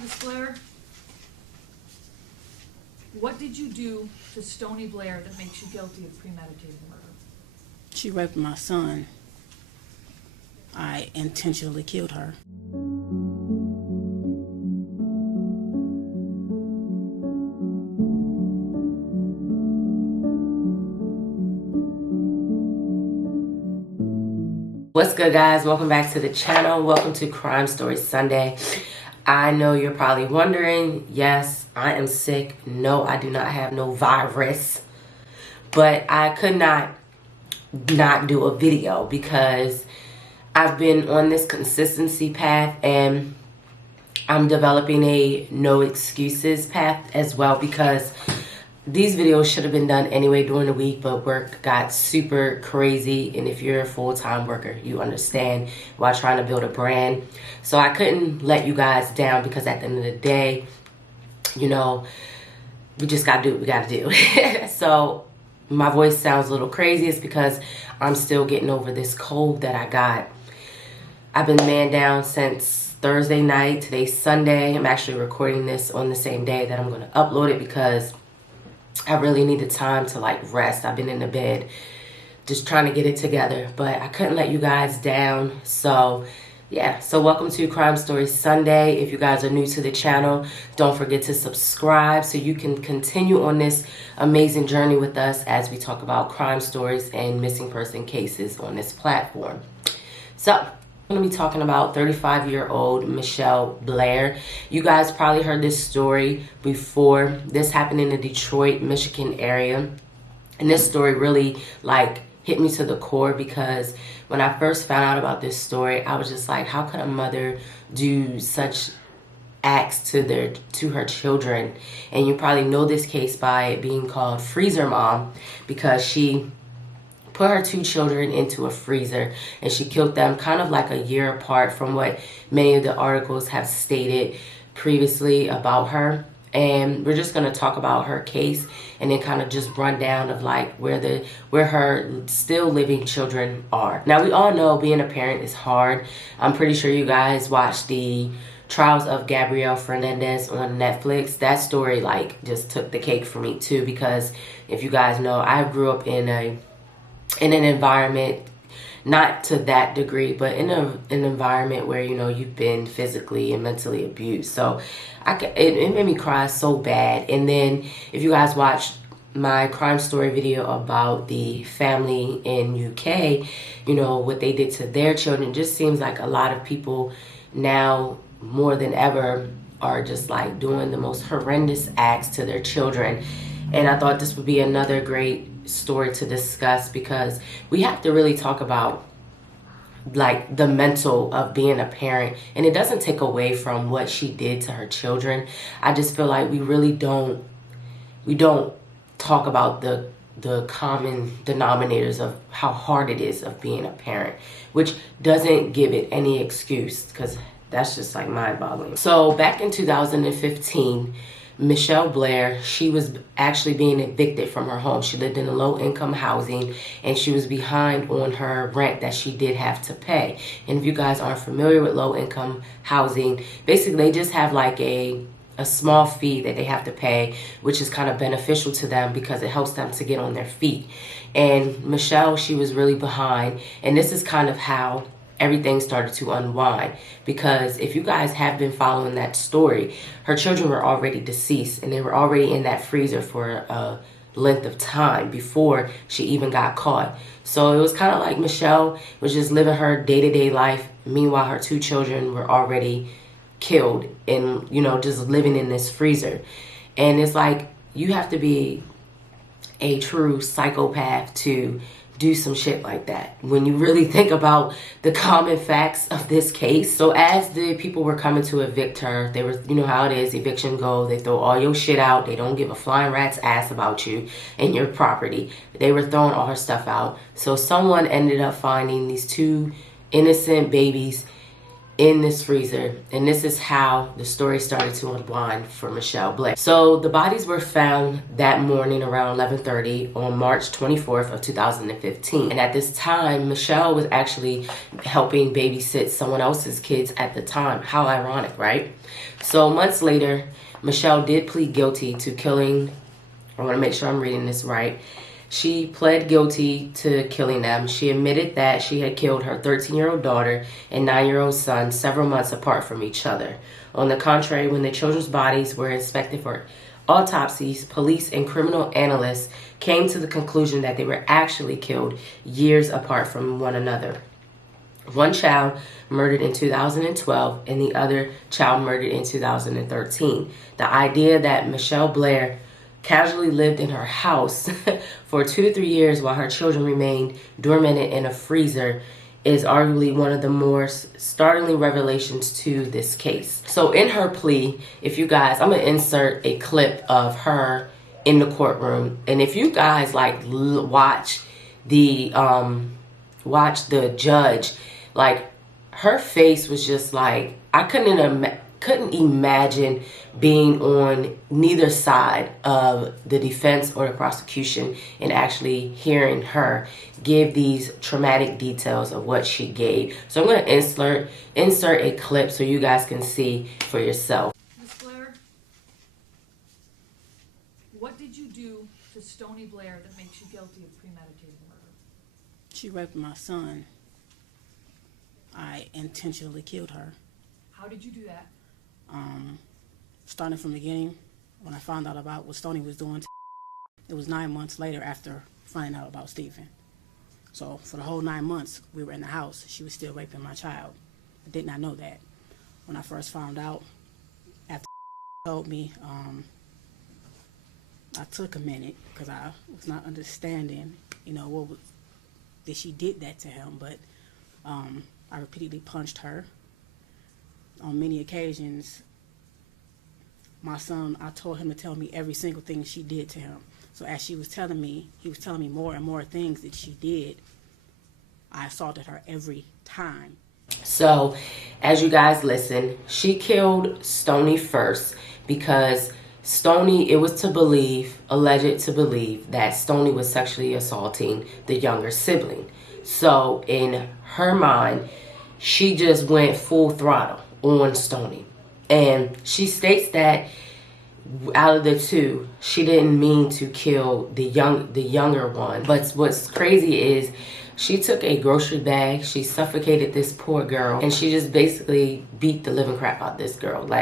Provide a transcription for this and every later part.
Miss Blair, what did you do to Stony Blair that makes you guilty of premeditated murder? She raped my son. I intentionally killed her. What's good, guys? Welcome back to the channel. Welcome to Crime Stories Sunday. I know you're probably wondering, yes, I am sick. No, I do not have no virus. But I could not do a video because I've been on this consistency path and I'm developing a no excuses path as well, because these videos should have been done anyway during the week, but work got super crazy. And if you're a full-time worker, you understand, while trying to build a brand. So I couldn't let you guys down, because at the end of the day, you know, we just got to do what we got to do. So my voice sounds a little crazy. It's because I'm still getting over this cold that I got. I've been man down since Thursday night. Today's Sunday. I'm actually recording this on the same day that I'm going to upload it, because I really needed time to like rest. I've been in the bed just trying to get it together, but I couldn't let you guys down. So yeah, so welcome to Crime Stories Sunday. If you guys are new to the channel, don't forget to subscribe so you can continue on this amazing journey with us as we talk about crime stories and missing person cases on this platform. So I'm going to be talking about 35-year-old Mitchelle Blair. You guys probably heard this story before. This happened in the Detroit, Michigan area. And this story really like hit me to the core, because when I first found out about this story, I was just like, how could a mother do such acts to her children? And you probably know this case by it being called Freezer Mom, because she put her two children into a freezer and she killed them kind of like a year apart from what many of the articles have stated previously about her. And we're just going to talk about her case and then kind of just run down of like where her still living children are. Now, we all know being a parent is hard. I'm pretty sure you guys watched the Trials of Gabrielle Fernandez on Netflix. That story like just took the cake for me too, because if you guys know, I grew up in an environment, not to that degree, but in an environment where, you know, you've been physically and mentally abused. So it made me cry so bad. And then if you guys watched my crime story video about the family in UK, you know, what they did to their children, just seems like a lot of people now more than ever are just like doing the most horrendous acts to their children. And I thought this would be another great story to discuss, because we have to really talk about like the mental of being a parent, and it doesn't take away from what she did to her children. I just feel like we really don't talk about the common denominators of how hard it is of being a parent, which doesn't give it any excuse, because that's just like mind-boggling. So back in 2015, Mitchelle Blair, she was actually being evicted from her home. She lived in a low-income housing, and she was behind on her rent that she did have to pay. And if you guys aren't familiar with low-income housing, basically they just have like a small fee that they have to pay, which is kind of beneficial to them because it helps them to get on their feet. And Mitchelle, she was really behind, and this is kind of how everything started to unwind, because if you guys have been following that story, her children were already deceased and they were already in that freezer for a length of time before she even got caught. So it was kind of like Mitchelle was just living her day-to-day life. Meanwhile, her two children were already killed and, you know, just living in this freezer. And it's like, you have to be a true psychopath to do some shit like that when you really think about the common facts of this case. So as the people were coming to evict her, they were, you know how it is, eviction go, they throw all your shit out, they don't give a flying rat's ass about you and your property. They were throwing all her stuff out. So someone ended up finding these two innocent babies in this freezer, and this is how the story started to unwind for Mitchelle Blair. So the bodies were found that morning around 11:30 on March 24th of 2015. And at this time, Mitchelle was actually helping babysit someone else's kids at the time. How ironic, right? So months later, Mitchelle did plead guilty to killing, I want to make sure I'm reading this right. She pled guilty to killing them. She admitted that she had killed her 13-year-old daughter and 9-year-old son several months apart from each other. On the contrary, when the children's bodies were inspected for autopsies, police and criminal analysts came to the conclusion that they were actually killed years apart from one another. One child murdered in 2012 and the other child murdered in 2013. The idea that Mitchelle Blair casually lived in her house for 2 to 3 years while her children remained dormant in a freezer is arguably one of the more startling revelations to this case. So in her plea, if you guys, I'm going to insert a clip of her in the courtroom. And if you guys like watch the judge, like her face was just like, I couldn't imagine being on neither side of the defense or the prosecution and actually hearing her give these traumatic details of what she gave. So I'm going to insert a clip so you guys can see for yourself. Ms. Blair, what did you do to Stony Blair that makes you guilty of premeditated murder? She raped my son. I intentionally killed her. How did you do that? Starting from the beginning, when I found out about what Stony was doing, it was 9 months later after finding out about Stephen. So for the whole 9 months we were in the house, she was still raping my child. I did not know that. When I first found out, after told me, I took a minute because I was not understanding, that she did that to him. But I repeatedly punched her. On many occasions, my son, I told him to tell me every single thing she did to him. So as he was telling me more and more things that she did. I assaulted her every time. So as you guys listen, she killed Stony first because Stony, it was alleged to believe that Stony was sexually assaulting the younger sibling. So in her mind, she just went full throttle on Stony. And she states that out of the two, she didn't mean to kill the younger one. But what's crazy is she took a grocery bag, she suffocated this poor girl, and she just basically beat the living crap out of this girl.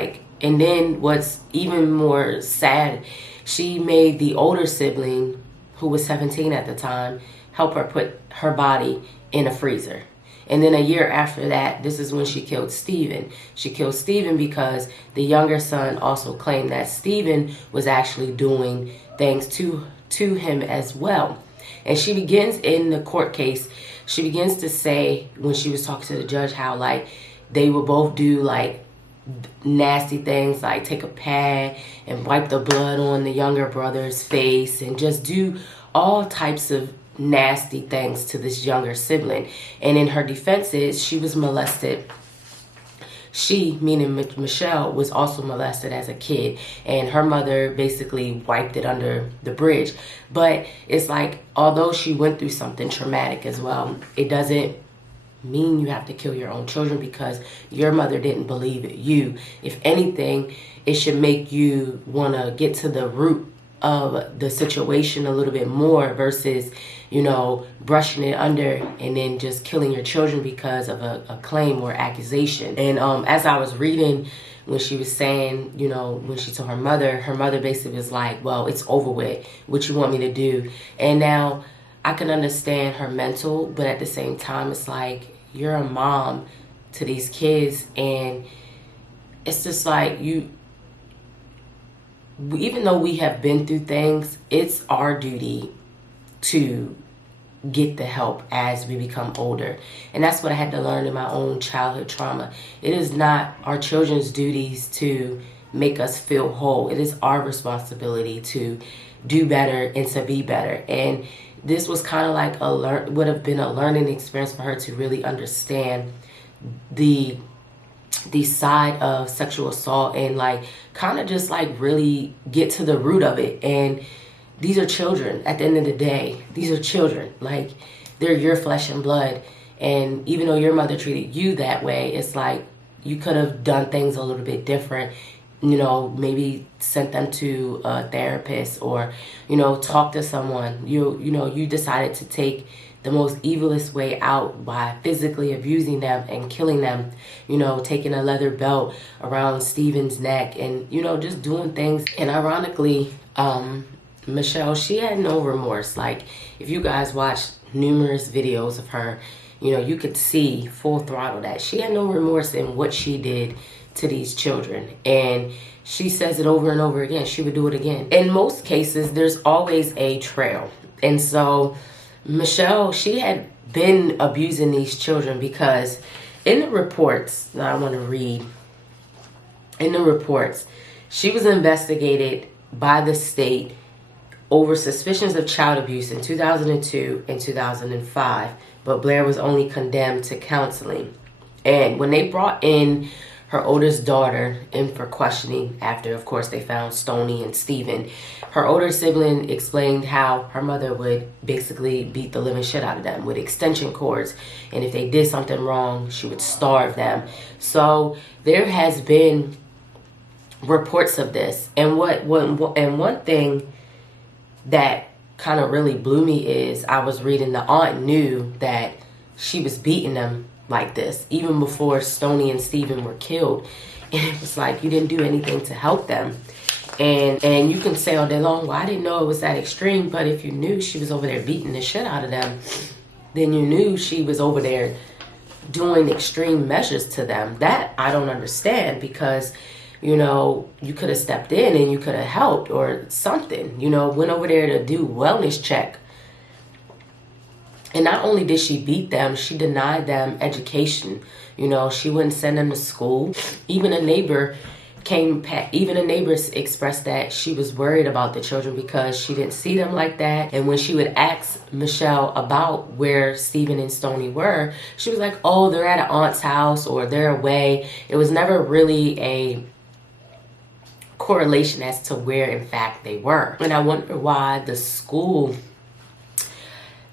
And then what's even more sad, she made the older sibling, who was 17 at the time, help her put her body in a freezer. And then a year after that, this is when she killed Stephen. She killed Stephen because the younger son also claimed that Stephen was actually doing things to him as well. And she begins in the court case, she begins to say, when she was talking to the judge, how they would both do nasty things, like take a pad and wipe the blood on the younger brother's face and just do all types of nasty things to this younger sibling. And in her defenses, she was molested. She, meaning Mitchelle, was also molested as a kid, and her mother basically wiped it under the bridge. But it's although she went through something traumatic as well, it doesn't mean you have to kill your own children because your mother didn't believe you. If anything, it should make you want to get to the root of the situation a little bit more versus, brushing it under and then just killing your children because of a claim or accusation. And as I was reading, when she was saying, when she told her mother basically was like, well, it's over with. What you want me to do? And now I can understand her mental, but at the same time, it's you're a mom to these kids, and it's just even though we have been through things, it's our duty to get the help as we become older. And that's what I had to learn in my own childhood trauma. It is not our children's duties to make us feel whole. It is our responsibility to do better and to be better. And this was kind of would have been a learning experience for her to really understand the the side of sexual assault and like kind of just like really get to the root of it. And these are children at the end of the day. These are children. Like, they're your flesh and blood. And even though your mother treated you that way, it's like you could have done things a little bit different. You know, maybe sent them to a therapist or, you know, talk to someone. You decided to take the most evilest way out by physically abusing them and killing them, you know, taking a leather belt around Steven's neck and, you know, just doing things. And ironically, Mitchelle, she had no remorse. Like, if you guys watched numerous videos of her, you know, you could see full throttle that she had no remorse in what she did to these children. And she says it over and over again. She would do it again. In most cases, there's always a trail. And so Mitchelle, she had been abusing these children because in the reports, now I want to read, in the reports, she was investigated by the state over suspicions of child abuse in 2002 and 2005, but Blair was only condemned to counseling. And when they brought in her oldest daughter in for questioning after, of course, they found Stoney and Steven, her older sibling explained how her mother would basically beat the living shit out of them with extension cords. And if they did something wrong, she would starve them. So there has been reports of this. And one thing that kind of really blew me is I was reading the aunt knew that she was beating them like this even before Stoney and Steven were killed. And it was like, you didn't do anything to help them. And you can say all day long, well, I didn't know it was that extreme. But if you knew she was over there beating the shit out of them, then you knew she was over there doing extreme measures to them. That I don't understand, because you know, you could have stepped in and you could have helped or something, you know, went over there to do wellness check. And not only did she beat them, she denied them education. You know, she wouldn't send them to school. Even a neighbor expressed that she was worried about the children because she didn't see them like that. And when she would ask Mitchelle about where Steven and Stoney were, she was like, oh, they're at an aunt's house or they're away. It was never really a correlation as to where in fact they were. And I wonder why the school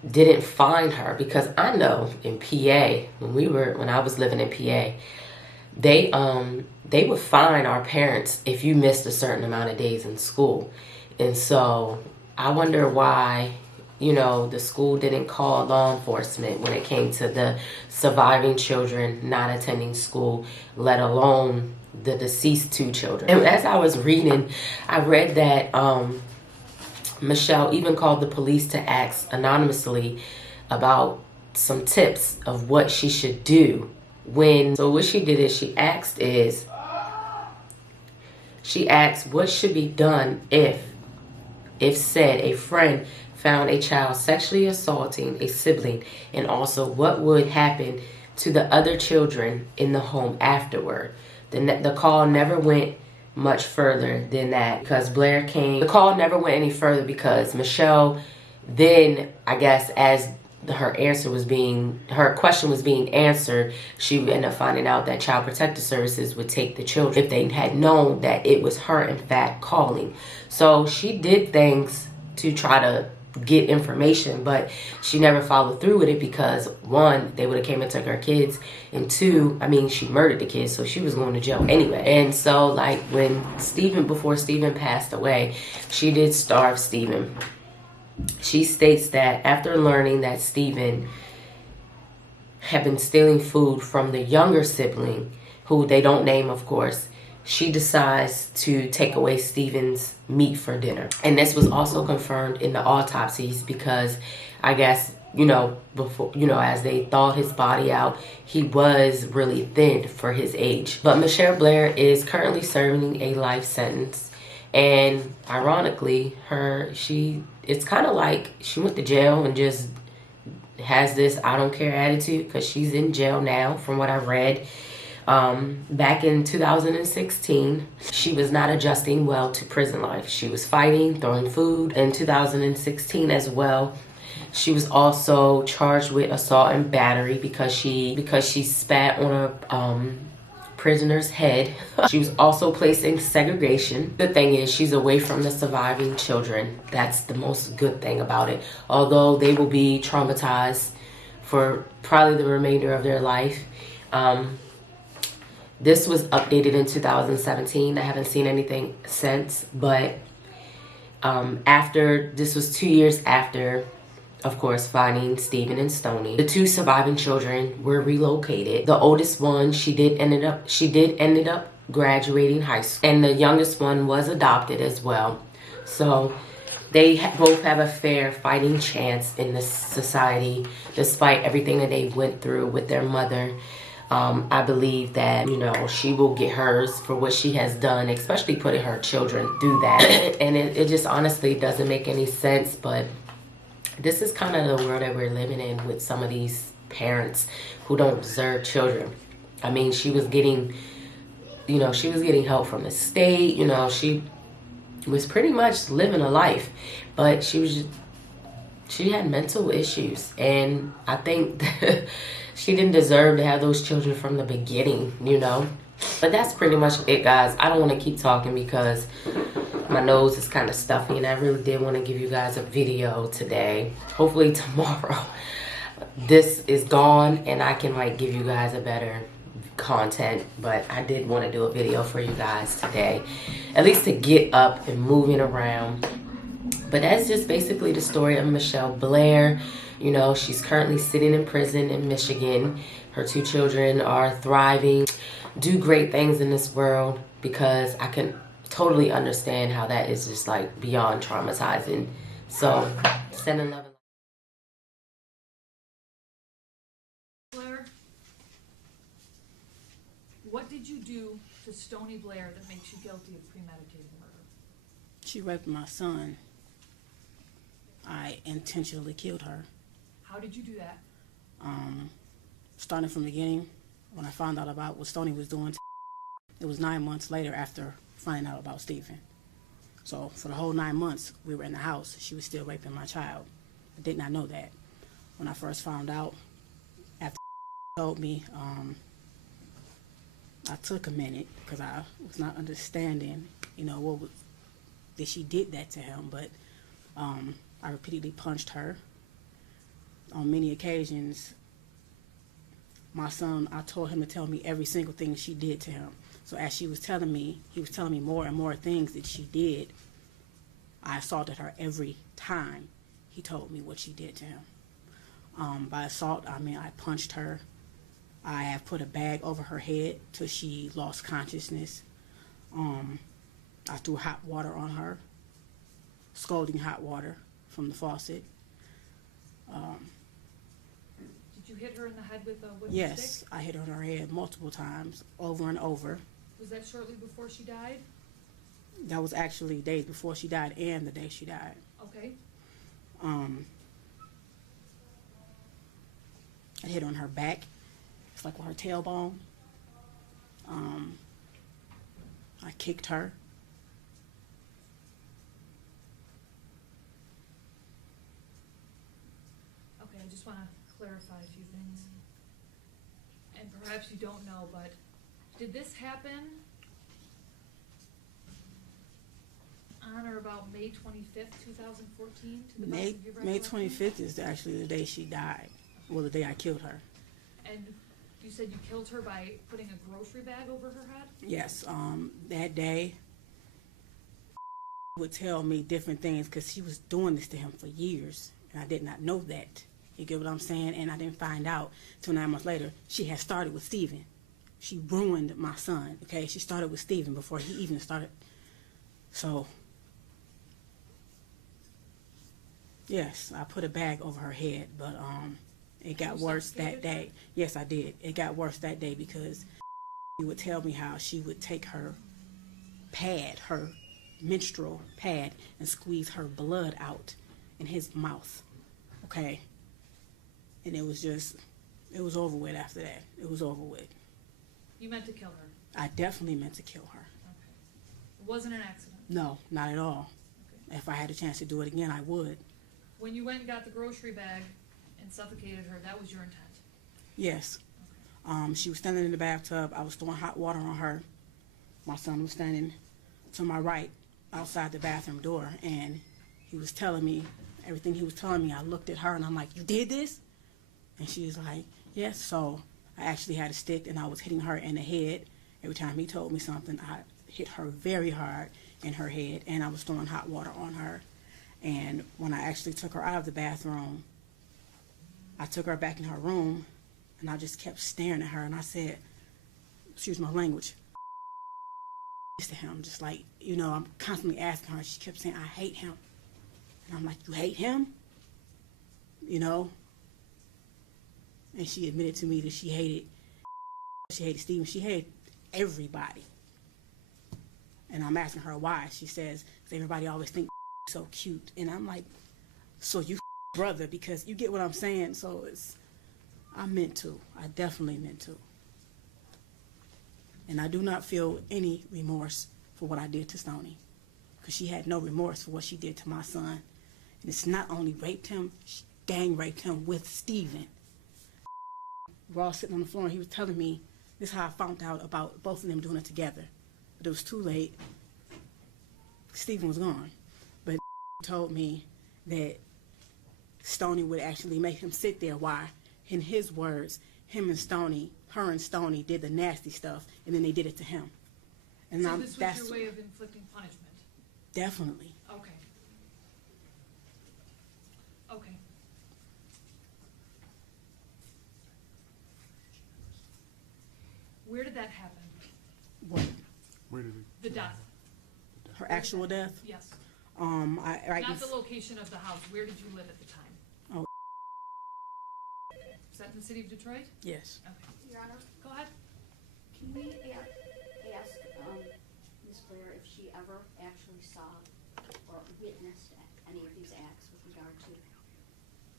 didn't find her, because I know in PA, when I was living in PA, they would fine our parents if you missed a certain amount of days in school. And so I wonder why, you know, the school didn't call law enforcement when it came to the surviving children not attending school, let alone the deceased 2 children. And as I was reading, I read that Mitchelle even called the police to ask anonymously about some tips of what she should do so what she did is she asked what should be done if said a friend found a child sexually assaulting a sibling, and also what would happen to the other children in the home afterward. The call never went much further than that because Blair came. The call never went any further because Mitchelle then, I guess, as her question was being answered, she ended up finding out that Child Protective Services would take the children if they had known that it was her, in fact, calling. So she did things to try to get information, but she never followed through with it because 1, they would have came and took her kids, and 2, I mean, she murdered the kids, so she was going to jail anyway. And so like before Steven passed away, she did starve Steven. She states that after learning that Steven had been stealing food from the younger sibling, who they don't name, of course, she decides to take away Steven's meat for dinner. And this was also confirmed in the autopsies because I guess, you know, before, you know, as they thawed his body out, he was really thin for his age. But Mitchelle Blair is currently serving a life sentence. And ironically, it's kind of like she went to jail and just has this I don't care attitude because she's in jail now, from what I read. Back in 2016, she was not adjusting well to prison life. She was fighting, throwing food. In 2016 as well, she was also charged with assault and battery because she spat on a prisoner's head. She was also placed in segregation. The thing is, she's away from the surviving children. That's the most good thing about it. Although they will be traumatized for probably the remainder of their life. This was updated in 2017. I haven't seen anything since, but this was 2 years after, of course, finding Stephen and Stoney. The two surviving children were relocated. The oldest one, she did ended up graduating high school, and the youngest one was adopted as well. So they both have a fair fighting chance in this society, despite everything that they went through with their mother. I believe that, you know, she will get hers for what she has done, especially putting her children through that. And it just honestly doesn't make any sense, but this is kind of the world that we're living in with some of these parents who don't deserve children. I mean, she was getting help from the state. You know, she was pretty much living a life, but she had mental issues, and I think that she didn't deserve to have those children from the beginning, you know. But that's pretty much it, guys. I don't want to keep talking because my nose is kind of stuffy, and I really did want to give you guys a video today. Hopefully tomorrow this is gone and I can like give you guys a better content, but I did want to do a video for you guys today, at least to get up and moving around. But that's just basically the story of Mitchelle Blair. You know, she's currently sitting in prison in Michigan. Her two children are thriving, do great things in this world, because I can totally understand how that is just like beyond traumatizing. So sending love. Blair, what did you do to Stony Blair that makes you guilty of premeditated murder? She raped my son. I intentionally killed her. How did you do that? Starting from the beginning, when I found out about what Stoney was doing, it was 9 months later after finding out about Stephen. So for the whole 9 months we were in the house, she was still raping my child. I did not know that. When I first found out, after told me, I took a minute because I was not understanding, you know, that she did that to him. But I repeatedly punched her. On many occasions, my son, I told him to tell me every single thing she did to him. So as she was telling me, he was telling me more and more things that she did. I assaulted her every time he told me what she did to him. By assault, I mean I punched her. I have put a bag over her head till she lost consciousness. I threw hot water on her, scalding hot water from the faucet. Did you hit her in the head with a wooden Yes, stick? I hit her on her head multiple times, over and over. Was that shortly before she died? That was actually days before she died and the day she died. Okay. I hit on her back. It's like with her tailbone. I kicked her. Okay, I just want to clarify a few things. And perhaps you don't know, but did this happen on or about May 25th, 2014? To the best of your May recollection? 25th is actually the day she died. Well, the day I killed her. And you said you killed her by putting a grocery bag over her head? Yes, that day would tell me different things because she was doing this to him for years, and I did not know that. You get what I'm saying? And I didn't find out till 9 months later. She had started with Stephen. She ruined my son, okay? She started with Stephen before he even started. So, yes, I put a bag over her head, but it got worse that day. Yes, I did. It got worse that day because she would tell me how she would take her pad, her menstrual pad, and squeeze her blood out in his mouth, okay? And it was over with after that. It was over with. You meant to kill her? I definitely meant to kill her. Okay. It wasn't an accident? No, not at all. Okay. If I had a chance to do it again, I would. When you went and got the grocery bag and suffocated her, that was your intent? Yes. She was standing in the bathtub. I was throwing hot water on her. My son was standing to my right outside the bathroom door, and he was telling me everything he was telling me. I looked at her, and I'm like, you did this? And she was like, yes. So I actually had a stick, and I was hitting her in the head. Every time he told me something, I hit her very hard in her head, and I was throwing hot water on her. And when I actually took her out of the bathroom, I took her back in her room, and I just kept staring at her, and I said, excuse my language, to him, just like, you know, I'm constantly asking her. She kept saying, I hate him. And I'm like, you hate him? You know? And she admitted to me that she hated Stephen. She hated everybody. And I'm asking her why. She says, because everybody always think so cute. And I'm like, so you brother, because you get what I'm saying. So I meant to. I definitely meant to. And I do not feel any remorse for what I did to Stoney, because she had no remorse for what she did to my son. And it's not only raped him, she gang raped him with Stephen. We're all sitting on the floor, and he was telling me, this is how I found out about both of them doing it together. But it was too late. Stephen was gone. But told me that Stoney would actually make him sit there while, in his words, her and Stoney did the nasty stuff, and then they did it to him. And so this was your way of inflicting punishment? Definitely. Okay. Okay. Where did that happen? What? Where did The death? Her actual death? Yes. Not the location of the house. Where did you live at the time? Oh. Is that in the city of Detroit? Yes. Okay. Your Honor, Go ahead. can we ask Ms. Blair if she ever actually saw or witnessed any of these acts with regard to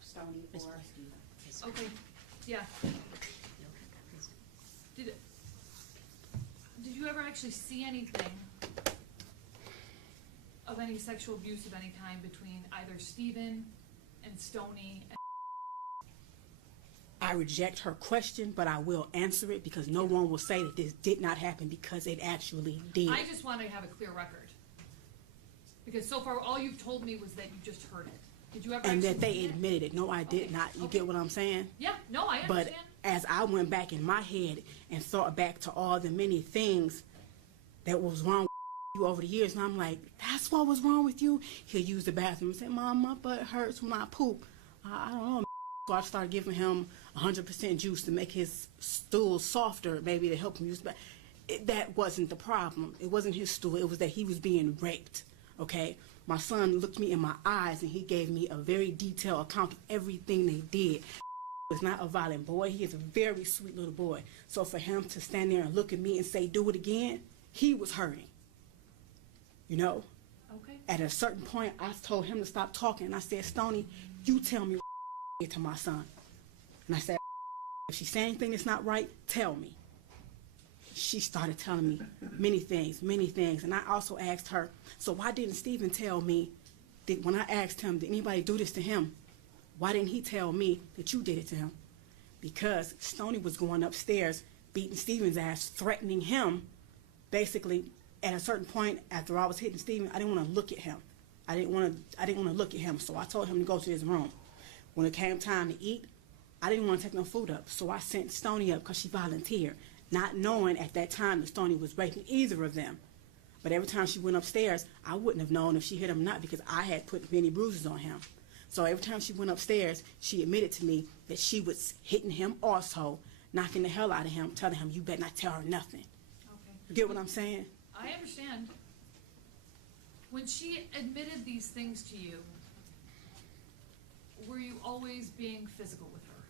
Stoney or Stephen? Okay. Yeah. Did you ever actually see anything of any sexual abuse of any kind between either Stephen and Stoney? I reject her question, but I will answer it, because no one will say that this did not happen, because it actually did. I just want to have a clear record. Because so far, all you've told me was that you just heard it. Did you ever And actually that they see it? admitted it. No, I did Okay. not. You Okay. get what I'm saying? Yeah, no, I But understand. as I went back in my head and thought back to all the many things that was wrong with you over the years, and I'm like, that's what was wrong with you? He'll use the bathroom and say, Mom, my butt hurts when I poop. I don't know. So I started giving him 100% juice to make his stool softer, maybe to help him use the bathroom. That wasn't the problem. It wasn't his stool. It was that he was being raped, okay? My son looked me in my eyes, and he gave me a very detailed account of everything they did. Is not a violent boy. He is a very sweet little boy. So for him to stand there and look at me and say, do it again, he was hurting. You know? Okay. At a certain point, I told him to stop talking. And I said, Stoney, you tell me what did to my son. And I said, if she said anything that's not right, tell me. She started telling me many things. And I also asked her, so why didn't Stephen tell me that when I asked him, did anybody do this to him? Why didn't he tell me that you did it to him? Because Stoney was going upstairs, beating Stephen's ass, threatening him. Basically, at a certain point, after I was hitting Stephen, I didn't want to look at him. I didn't want to look at him, so I told him to go to his room. When it came time to eat, I didn't want to take no food up, so I sent Stoney up because she volunteered, not knowing at that time that Stoney was raping either of them. But every time she went upstairs, I wouldn't have known if she hit him or not, because I had put many bruises on him. So every time she went upstairs, she admitted to me that she was hitting him also, knocking the hell out of him, telling him, you better not tell her nothing. Okay. You get what I'm saying? I understand. When she admitted these things to you, were you always being physical with her?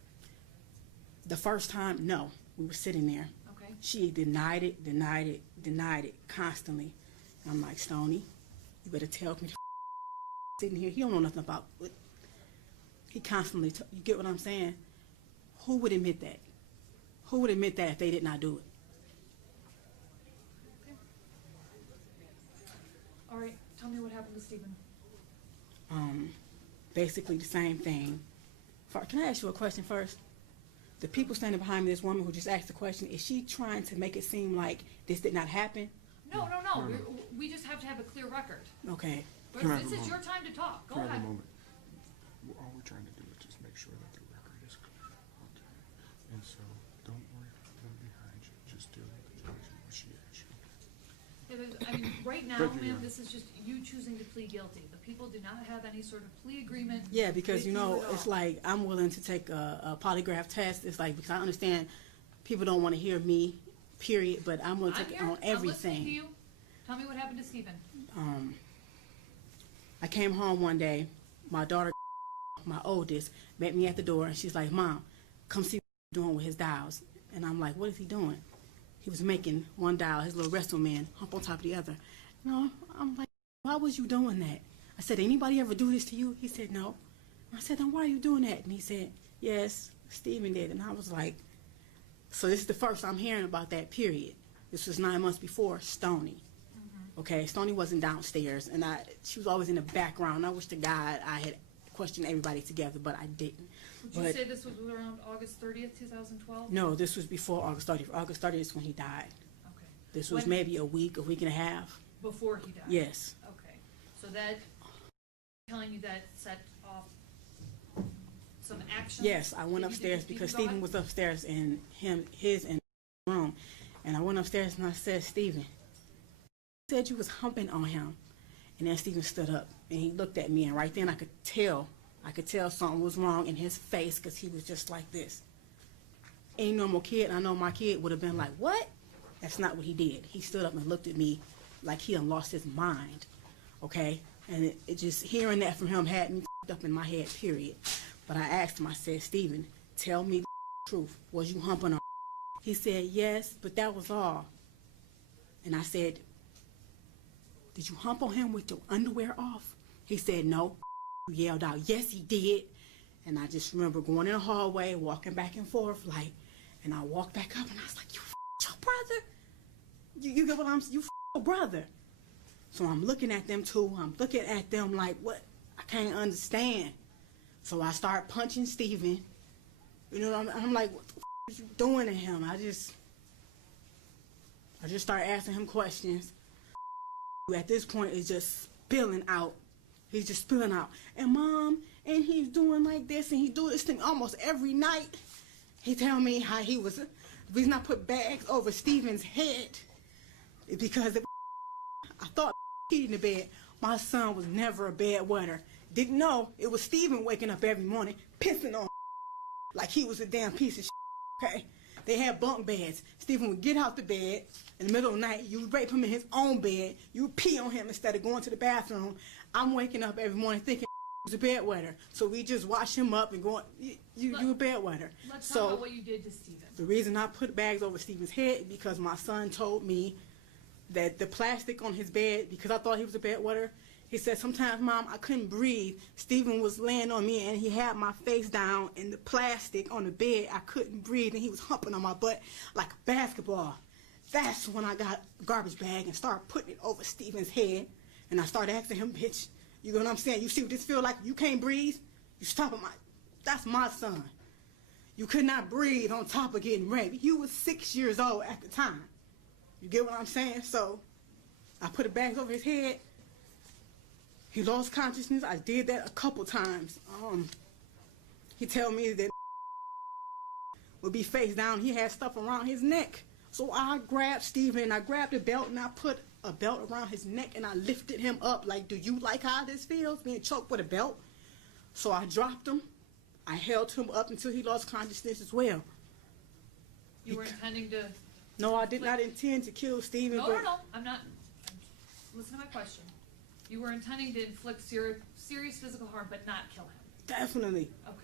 The first time, no. We were sitting there. Okay. She denied it constantly. And I'm like, Stoney, you better tell me the sitting here. He don't know nothing about it. He constantly, you get what I'm saying? Who would admit that? Who would admit that if they did not do it? Okay. All right. Tell me what happened to Stephen. Basically the same thing. Can I ask you a question first? The people standing behind me, this woman who just asked the question, is she trying to make it seem like this did not happen? No. We just have to have a clear record. Okay. Can I have This a is your moment? time to talk. Go Can I have ahead. a moment? All we're trying to do is just make sure that the record is clear. Okay. And so, don't worry about them behind you. Just deal with the judge and what she asks you. I mean, right now, Thank you, ma'am, Your this is just you choosing to plead guilty. The people do not have any sort of plea agreement. Yeah, because with you know, at it's all. like I'm willing to take a polygraph test. It's like, because I understand people don't want to hear me, period, but I'm willing to I'm take here. it on I'm listening to everything. you. Tell me what happened to Stephen. I came home one day, my daughter, my oldest, met me at the door, and she's like, Mom, come see what he's doing with his dials. And I'm like, what is he doing? He was making one dial, his little wrestle man, hump on top of the other. No, I'm like, why was you doing that? I said, anybody ever do this to you? He said, no. I said, then why are you doing that? And he said, yes, Stephen did. And I was like, so this is the first I'm hearing about that, period. This was 9 months before Stoney. Okay, Stoney wasn't downstairs, and she was always in the background. I wish to God I had questioned everybody together, but I didn't. Would you But say this was around August 30th, 2012? no, this was before August 30th. August 30th is when he died. Okay. This was When- maybe a week and a half. Before he died? Yes. Okay. So that, telling you that set off some action? Yes, I went that you did upstairs with because Go ahead. Stephen was upstairs in his room, and I went upstairs and I said, Stephen, you said you was humping on him, and then Stephen stood up and he looked at me, and right then I could tell something was wrong in his face because he was just like this. Any normal kid, I know my kid would have been like, what? That's not what he did. He stood up and looked at me like he done lost his mind, okay? And it just, hearing that from him had me up in my head, period. But I asked him, I said, Stephen, tell me the truth. Was you humping on? He said, yes, but that was all. And I said, did you hump on him with your underwear off? He said, no. He yelled out, yes, he did. And I just remember going in the hallway, walking back and forth, like, and I walked back up and I was like, you your brother? You get what I'm saying? You your brother. So I'm looking at them too. I'm looking at them like, what? I can't understand. So I start punching Stephen. You know, I'm like, what the are you doing to him? I just start asking him questions. At this point, it's just spilling out. He's just spilling out. And Mom, and he's doing like this, and he do this thing almost every night. He tell me how he was, the reason I put bags over Stephen's head is because I thought he in the bed. My son was never a bedwetter. Didn't know it was Stephen waking up every morning, pissing on like he was a damn piece of okay? They had bunk beds. Stephen would get out the bed in the middle of the night. You would rape him in his own bed. You would pee on him instead of going to the bathroom. I'm waking up every morning thinking he was a bedwetter. So we just wash him up and going, you a bedwetter. Let's talk So about what you did to Stephen. the reason I put bags over Stephen's head is because my son told me that the plastic on his bed, because I thought he was a bedwetter, he said, sometimes, Mom, I couldn't breathe. Stephen was laying on me, and he had my face down in the plastic on the bed. I couldn't breathe, and he was humping on my butt like a basketball. That's when I got a garbage bag and started putting it over Stephen's head, and I started asking him, bitch, you know what I'm saying? You see what this feel like? You can't breathe? You stop at that's my son. You could not breathe on top of getting raped. He was 6 years old at the time. You get what I'm saying? So I put the bags over his head. He lost consciousness. I did that a couple times. He tell me that would be face down. He had stuff around his neck. So I grabbed Stephen, I grabbed a belt, and I put a belt around his neck, and I lifted him up like, do you like how this feels, being choked with a belt? So I dropped him. I held him up until he lost consciousness as well. You were intending to... No, I did not intend to kill Stephen. No, but I'm not... Listen to my question. You were intending to inflict serious physical harm, but not kill him. Definitely. Okay.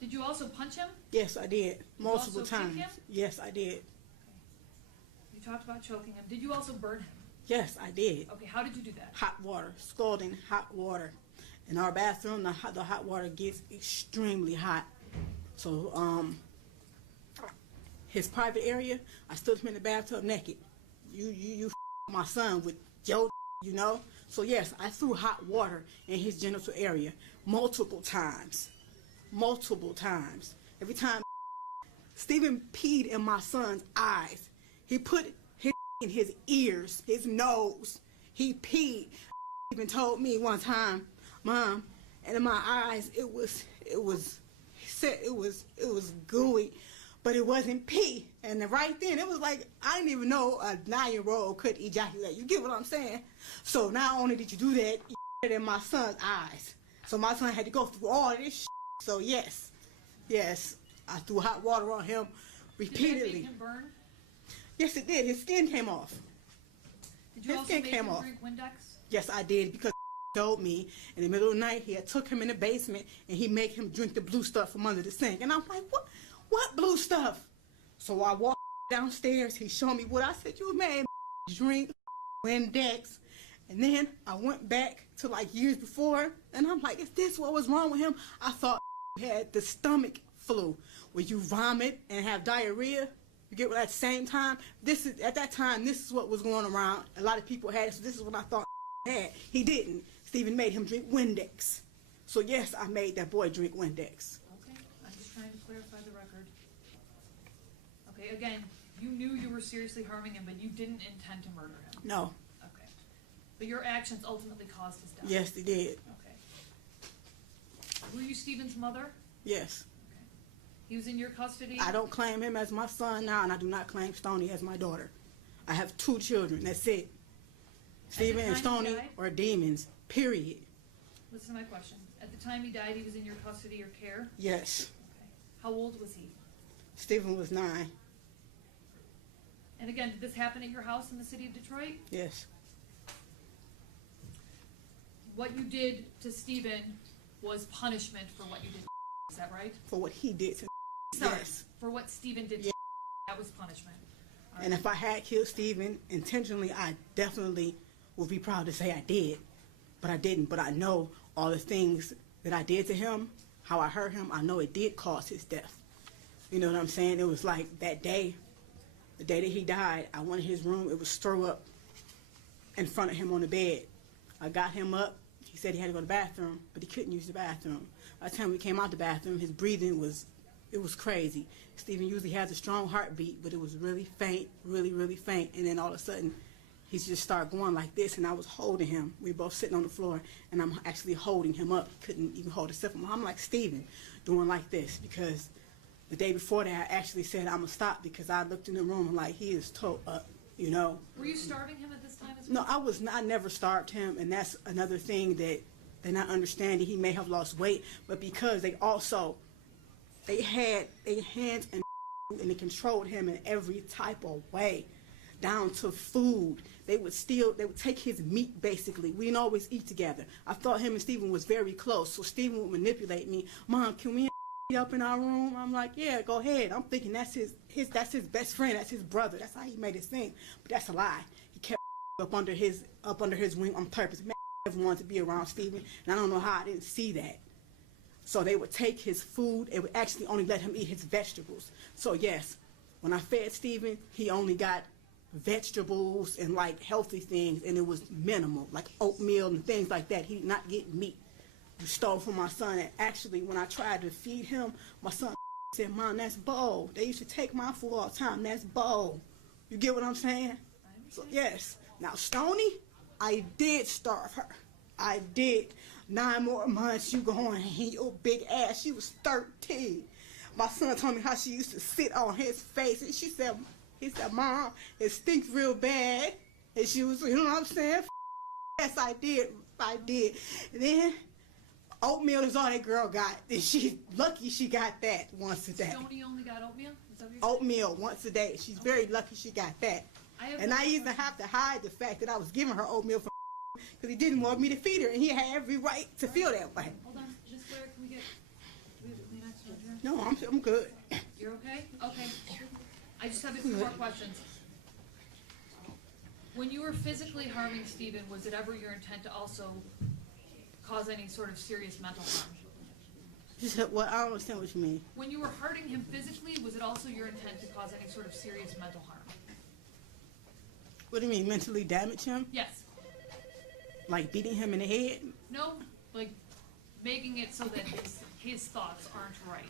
Did you also punch him? Yes, I did. Multiple also kick times. him? Yes, I did. You talked about choking him. Did you also burn him? Yes, I did. Okay, how did you do that? Hot water, scalding hot water. In our bathroom, the hot water gets extremely hot. So, his private area, I stood him in the bathtub naked. You my son with your, you know? So yes, I threw hot water in his genital area multiple times. multiple times. Every time Stephen peed in my son's eyes. He put his in his ears, his nose. He peed. Even told me one time, Mom, and in my eyes it was gooey, but it wasn't pee. And then right then it was like, I didn't even know a 9-year-old could ejaculate. You get what I'm saying? So not only did you do that, you did it in my son's eyes. So my son had to go through all this shit. So yes, I threw hot water on him repeatedly. Did that make him burn? Yes, it did. His skin came off. Did you His also skin make came him off. drink Windex? Yes, I did, because told me in the middle of the night he had took him in the basement and he made him drink the blue stuff from under the sink. And I'm like, what blue stuff? So I walked downstairs. He showed me what I said. You made drink Windex. And then I went back to like years before, and I'm like, is this what was wrong with him? I thought he had the stomach flu, where you vomit and have diarrhea. You get what, at the same time? At that time, this is what was going around. A lot of people had it, so this is what I thought he had. He didn't. Stephen made him drink Windex. So yes, I made that boy drink Windex. Okay, I'm just trying to clarify the record. Okay, again, you knew you were seriously harming him, but you didn't intend to murder him. No. Okay. But your actions ultimately caused his death. Yes, they did. Okay. Were you Stephen's mother? Yes. Okay. He was in your custody? I don't claim him as my son now, and I do not claim Stoney as my daughter. I have 2 children. That's it. Stephen and time he Stoney died? are demons. Period. Listen to my question. At the time he died, he was in your custody or care? Yes. Okay. How old was he? Stephen was 9. And again, did this happen at your house in the city of Detroit? Yes. What you did to Stephen was punishment for what you did to is that right? For what he did to Sorry. Yes. For what Stephen did to Yeah. that was punishment. All And right. if I had killed Stephen intentionally, I definitely would be proud to say I did. But I didn't. But I know all the things that I did to him, how I hurt him, I know it did cause his death. You know what I'm saying? It was like that day, the day that he died, I went in his room, it was throw up in front of him on the bed. I got him up. He said he had to go to the bathroom, but he couldn't use the bathroom. By the time we came out the bathroom, his breathing was crazy. Stephen usually has a strong heartbeat, but it was really faint, really, really faint. And then all of a sudden, he just started going like this, and I was holding him. We were both sitting on the floor, and I'm actually holding him up. He couldn't even hold himself. I'm like Stephen, doing like this, because the day before that, I actually said I'm going to stop, because I looked in the room and like, he is toe up, you know. Were you starving him at this time as well? No, I never starved him, and that's another thing that they're not understanding. He may have lost weight, but because they had their hands and they controlled him in every type of way, down to food. They would take his meat, basically. We didn't always eat together. I thought him and Stephen was very close, so Stephen would manipulate me. Mom, can we up in our room? I'm like, yeah, go ahead. I'm thinking that's his best friend, that's his brother. That's how he made it seem. But that's a lie. He kept up under his wing on purpose. Man, I never wanted to be around Stephen, and I don't know how I didn't see that. So they would take his food. It would actually only let him eat his vegetables. So yes, when I fed Stephen, he only got vegetables and like healthy things, and it was minimal, like oatmeal and things like that. He did not get meat. You stole from my son. And actually, when I tried to feed him, my son said, Mom, that's bowl. They used to take my food all the time. That's bowl. You get what I'm saying? So yes. Now Stoney, I did starve her. I did. 9 more months, you going, and your big ass, she was 13. My son told me how she used to sit on his face, and he said, Mom, it stinks real bad. And she was, you know what I'm saying? Yes, I did. And then oatmeal is all that girl got. And she's lucky she got that once a day. Stoney only got oatmeal? Is that what you're saying? Oatmeal once a day. She's very lucky she got that. And I used to have to hide the fact that I was giving her oatmeal for because he didn't want me to feed her, and he had every right to feel that way. Hold on, Miss Blair, can we get Kleenex over here? No, I'm good. You're okay? Okay. I just have a few more questions. When you were physically harming Stephen, was it ever your intent to also cause any sort of serious mental harm? Well, I don't understand what you mean. When you were hurting him physically, was it also your intent to cause any sort of serious mental harm? What do you mean, mentally damage him? Yes. Like beating him in the head? No, like making it so that his thoughts aren't right.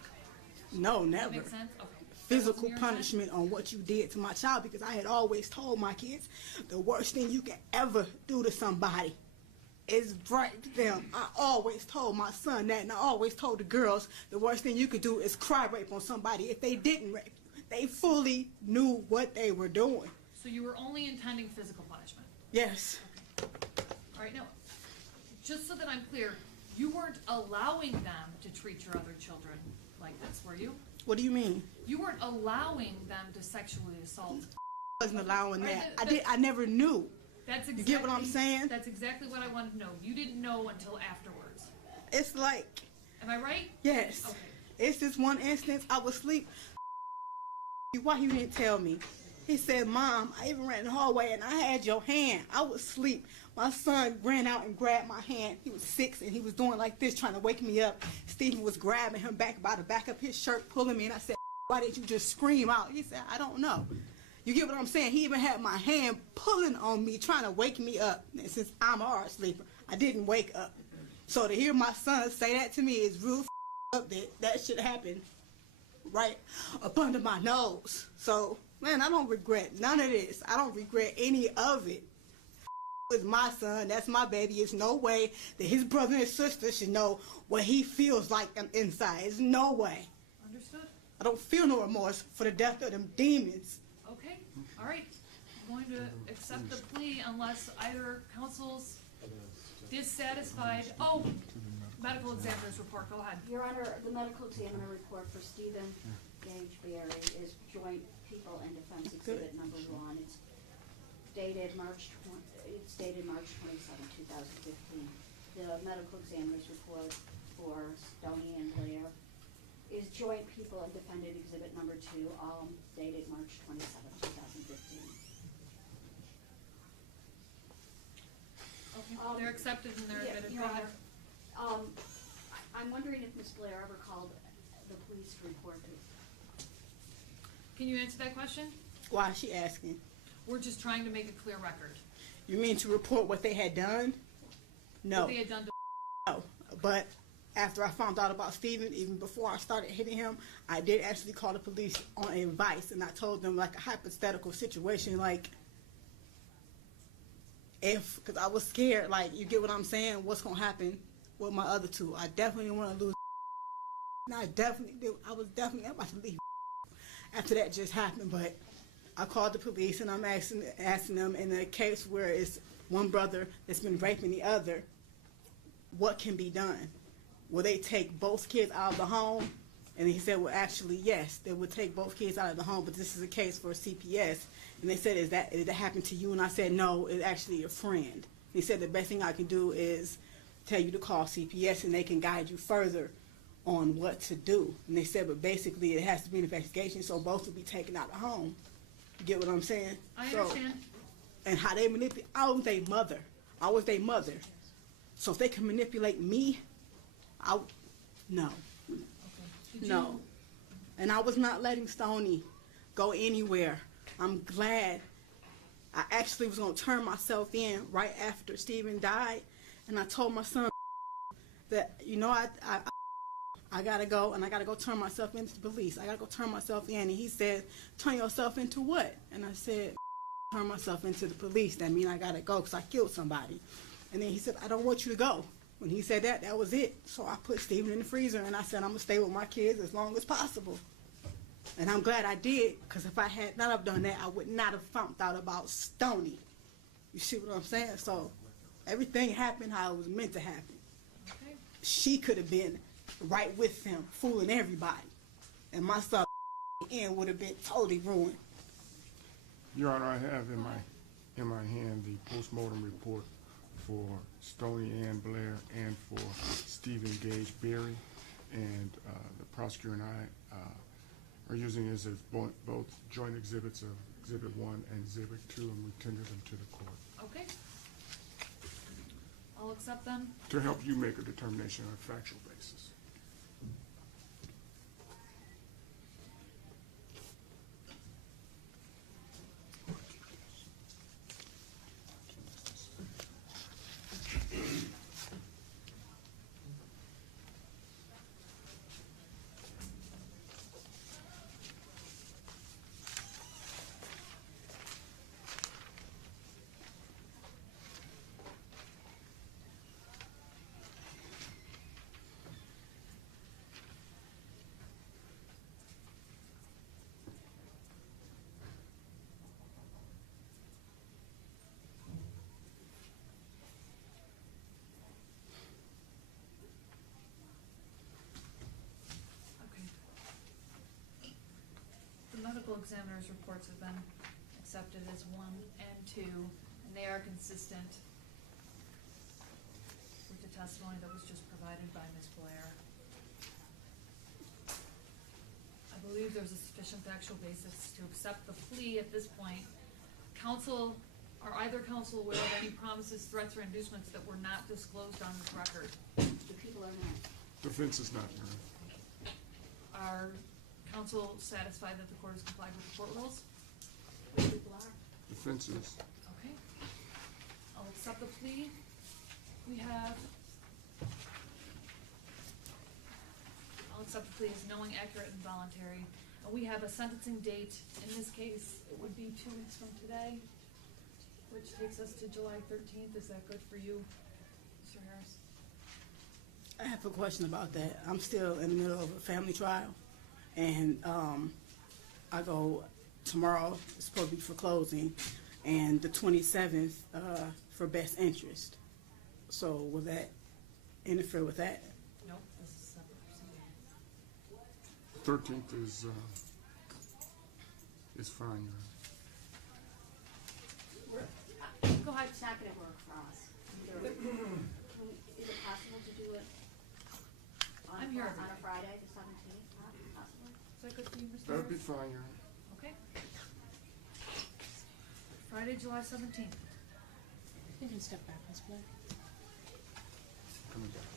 No, Does that never. make sense? Okay. Physical That wasn't your intent? punishment on what you did to my child, because I had always told my kids the worst thing you can ever do to somebody is rape them. I always told my son that, and I always told the girls the worst thing you could do is cry rape on somebody if they didn't rape you. They fully knew what they were doing. So you were only intending physical punishment. Yes. All right, now, just so that I'm clear, you weren't allowing them to treat your other children like this, were you? What do you mean? You weren't allowing them to sexually assault. I wasn't allowing Right, that. I never knew. That's exactly, You get what I'm saying? That's exactly what I wanted to know. You didn't know until afterwards. It's like, Am I right? yes. Okay. It's this one instance, I was asleep. Why you didn't tell me? He said, Mom, I even ran in the hallway and I had your hand. I was asleep. My son ran out and grabbed my hand. He was 6 and he was doing like this, trying to wake me up. Stephen was grabbing him back by the back of his shirt, pulling me, and I said, why didn't you just scream out? He said, I don't know. You get what I'm saying? He even had my hand pulling on me, trying to wake me up. And since I'm a hard sleeper, I didn't wake up. So to hear my son say that to me is real up that shit happened right up under my nose. So, man, I don't regret none of this. I don't regret any of it. It's my son. That's my baby. There's no way that his brother and sister should know what he feels like inside. There's no way. Understood? I don't feel no remorse for the death of them demons. Okay. All right. I'm going to accept the plea unless either counsel's dissatisfied. Oh, medical examiner's report. Go ahead. Your Honor, the medical examiner report for Stephen Gage Berry is Joint People and Defense Exhibit number 1. It's dated March 27, 2015. The medical examiner's report for Stoney and Blair is Joint People and Defendant Exhibit number 2, all dated March 27, 2015. Okay. They're accepted and they're admitted. Go Your ahead. Honor, I'm wondering if Ms. Blair ever called the police to report it. Can you answer that question? Why is she asking? We're just trying to make a clear record. You mean to report what they had done? No. What they had done to No. But after I found out about Stephen, even before I started hitting him, I did actually call the police on advice, and I told them like a hypothetical situation, like because I was scared, like, you get what I'm saying, what's going to happen with my other two. I definitely didn't want to lose. And I was definitely about to leave after that just happened, but I called the police and I'm asking them in a case where it's one brother that's been raping the other, what can be done? Will they take both kids out of the home? And he said, well, actually, yes, they would take both kids out of the home, but this is a case for CPS. And they said, did that happen to you? And I said, no, it's actually a friend. He said, the best thing I can do is tell you to call CPS and they can guide you further on what to do. And they said, but basically it has to be an investigation, so both will be taken out of the home. You get what I'm saying? I understand. And how they manipulate, I was their mother. So if they can manipulate me, no. Okay. Did No. you- And I was not letting Stoney go anywhere. I'm glad. I actually was going to turn myself in right after Stephen died. And I told my son that, I got to go, and I got to go turn myself into the police. I got to go turn myself in. And he said, turn yourself into what? And I said, turn myself into the police. That means I got to go because I killed somebody. And then he said, I don't want you to go. When he said that, that was it. So I put Stephen in the freezer, and I said, I'm going to stay with my kids as long as possible. And I'm glad I did, because if I had not have done that, I would not have found out about Stoney. You see what I'm saying? So everything happened how it was meant to happen. Okay. She could have been right with them, fooling everybody. And my son end would have been totally ruined. Your Honor, I have in my hand the postmortem report for Stoney Ann Blair and for Stephen Gage Berry, and the prosecutor and I are using it as both joint exhibits of Exhibit 1 and Exhibit 2, and we tender them to the court Okay. I'll accept them. to help you make a determination on a factual basis. medical examiner's reports have been accepted as 1 and 2, and they are consistent with the testimony that was just provided by Ms. Blair. I believe there's a sufficient factual basis to accept the plea at this point. Counsel, are either counsel aware of any promises, threats, or inducements that were not disclosed on this record? The people are not. Defense is not, Your Honor. Are counsel satisfied that the court has complied with the court rules? The people are. Defense is. Okay. I'll accept the plea. We have, I'll accept the plea as knowing, accurate, and voluntary. And we have a sentencing date. In this case, it would be 2 weeks from today, which takes us to July 13th. Is that good for you, Mr. Harris? I have a question about that. I'm still in the middle of a family trial, and I go tomorrow. It's supposed to be for closing, and the 27th for best interest. So will that interfere with that? Nope, this is separate proceeding. 13th is fine, Your Honor. Go ahead. It's not gonna work for us. Is it possible to do it on I'm here every on a day. Friday, the 17th, possibly? Is that good for you, Mr. That'd be Harris? fine, Your Honor. Okay. Friday, July 17th. You can step back, Ms. Blair. Coming back.